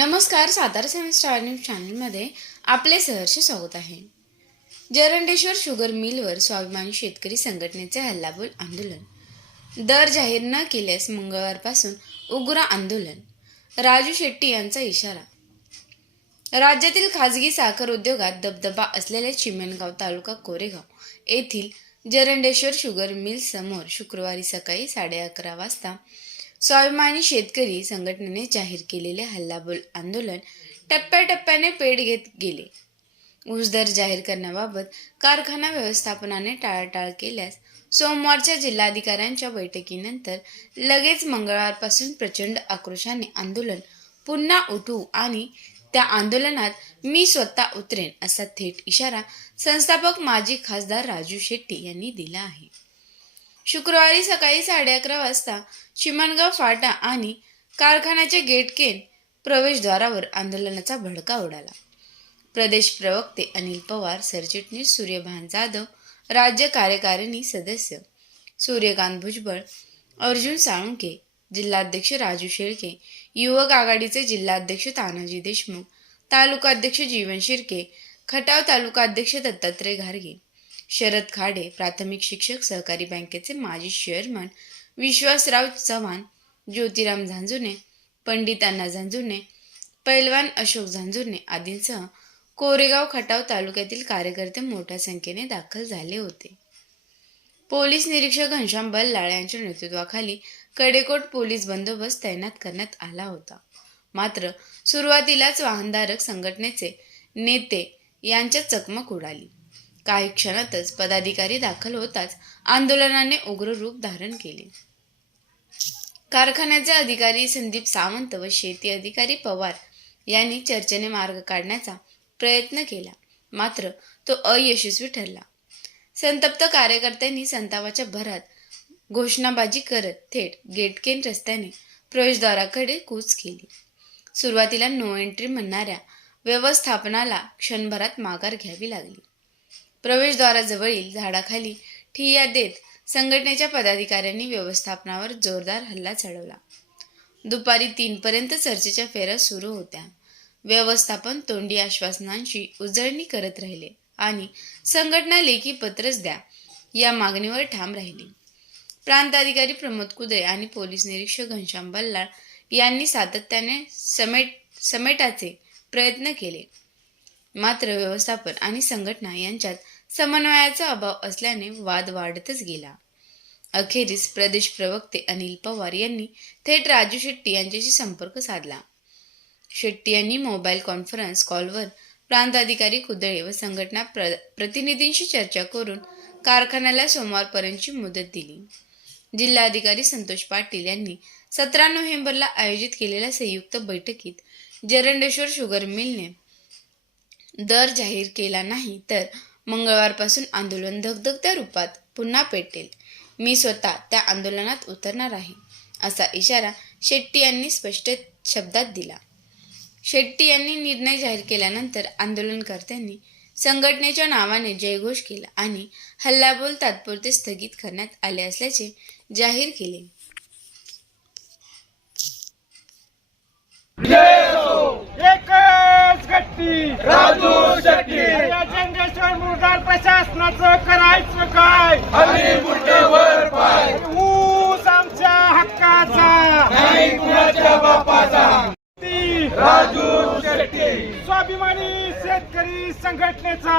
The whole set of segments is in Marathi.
नमस्कार सातारा सेवन स्टार न्यूज चॅनलमध्ये आपले सहर्ष स्वागत आहे. जरंडेश्वर शुगर मिलवर स्वाभिमानी शेतकरी संघटनेचे हल्लाबोल आंदोलन. दर जाहीर न केल्यास मंगळवारपासून उग्र आंदोलन. राजू शेट्टी यांचा इशारा. राज्यातील खाजगी साखर उद्योगात दबदबा असलेल्या चिमणगाव तालुका कोरेगाव येथील जरंडेश्वर शुगर मिल समोर शुक्रवारी सकाळी साडे अकरा वाजता स्वाभिमानी शेतकरी संघटनेने जाहीर केलेले हल्लाबोल आंदोलन टप्प्याटप्प्याने पेट घेत गेले. ऊस दर जाहीर करण्याबाबत कारखाना व्यवस्थापनाने टाळाटाळ केल्यास सोमवारच्या जिल्हाधिकाऱ्यांच्या बैठकीनंतर लगेच मंगळवारपासून प्रचंड आक्रोशाने आंदोलन पुन्हा उठवू आणि त्या आंदोलनात मी स्वतः उतरेन असा थेट इशारा संस्थापक माजी खासदार राजू शेट्टी यांनी दिला आहे. शुक्रवारी सकाळी साडे अकरा वाजता चिमणगाव फाटा आणि कारखान्याच्या गेटकेन प्रवेशद्वारावर आंदोलनाचा भडका उडाला प्रदेश प्रवक्ते अनिल पवार सरचिटणीस सूर्यभान जाधव राज्य कार्यकारिणी सदस्य सूर्यकांत भुजबळ अर्जुन साळुंके जिल्हाध्यक्ष राजू शेळके युवक आघाडीचे जिल्हाध्यक्ष तानाजी देशमुख तालुकाध्यक्ष जीवन शिर्के खटाव तालुकाध्यक्ष दत्तात्रय घारगे. शरद खाडे प्राथमिक शिक्षक सहकारी बँकेचे माजी चेअरमन विश्वासराव चव्हाण ज्योतिराम झांजुने पंडित अण्णा झांजुने पैलवान अशोक झांजुर्णे आदींसह कोरेगाव खटाव तालुक्यातील कार्यकर्ते मोठ्या संख्येने दाखल झाले होते. पोलीस निरीक्षक घनश्याम बल्लाळ यांच्या नेतृत्वाखाली कडेकोट पोलीस बंदोबस्त तैनात करण्यात आला होता. मात्र सुरुवातीलाच वाहनधारक संघटनेचे नेते यांच्यात चकमक उडाली. काही क्षणातच पदाधिकारी दाखल होताच आंदोलनाने उग्र रूप धारण केले. कारखान्याचे अधिकारी संदीप सावंत व शेती अधिकारी पवार यांनी चर्चेने मार्ग काढण्याचा प्रयत्न केला. मात्र तो अयशस्वी ठरला. संतप्त कार्यकर्त्यांनी संतापाच्या भरात घोषणाबाजी करत थेट गेटकेन रस्त्याने प्रवेशद्वाराकडे कूच केली. सुरुवातीला नो एंट्री म्हणणाऱ्या व्यवस्थापनाला क्षणभरात माघार घ्यावी लागली. प्रवेशद्वाराजवळील झाडाखाली ठिय्या देत संघटनेच्या पदाधिकाऱ्यांनी व्यवस्थापनावर जोरदार हल्ला चढवला. दुपारी तीनपर्यंत चर्चेच्या फेऱ्या सुरू होत्या. व्यवस्थापन तोंडी आश्वासनांची उजळणी करत राहिले आणि संघटना लेखी पत्रच द्या या मागणीवर ठाम राहिली. प्रांताधिकारी प्रमोद कुदरे आणि पोलीस निरीक्षक घनश्याम बल्लाळ यांनी सातत्याने समेट समेटाचे प्रयत्न केले. मात्र व्यवस्थापन आणि संघटना यांच्यात समन्वयाचा अभाव असल्याने वाद वाढतच गेला. अखेरीस प्रदेश प्रवक्ते अनिल पवार यांनी थेट राजू शेट्टी यांच्याशी संपर्क साधला. शेट्टी यांनी मोबाईल कॉन्फरन्स कॉलवर प्रांताधिकारी कुदळे व संघटना प्र प्रतिनिधींशी चर्चा करून कारखान्याला सोमवारपर्यंतची मुदत दिली. जिल्हाधिकारी संतोष पाटील यांनी सतरा नोव्हेंबरला आयोजित केलेल्या संयुक्त बैठकीत जरंडेश्वर शुगर मिलने दर जाहीर केला नाही तर मंगळवारपासून आंदोलन धगधगत्या रूपात पुन्हा पेटेल. मी स्वतः त्या आंदोलनात उतरणार आहे असा इशारा शेट्टी यांनी स्पष्ट शब्दात दिला. शेट्टी यांनी निर्णय जाहीर केल्यानंतर आंदोलनकर्त्यांनी संघटनेच्या नावाने जयघोष केला आणि हल्लाबोल तात्पुरते स्थगित करण्यात आले असल्याचे जाहीर केले. राजू मुरदार प्रशासनाचं करायचं काय? ऊस आमच्या हक्काचा. नाही कुणाच्या बापाचा. ती राजू शेट्टी. स्वाभिमानी शेतकरी संघटनेचा.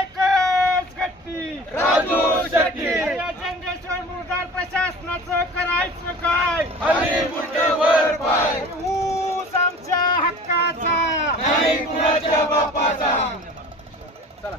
एकच गट्टी. राजू शेट्टी. जंगेश्वर मुरदार प्रशासनाचं करायचं काय? ऊस आमच्या हक्काचा. नाही चला.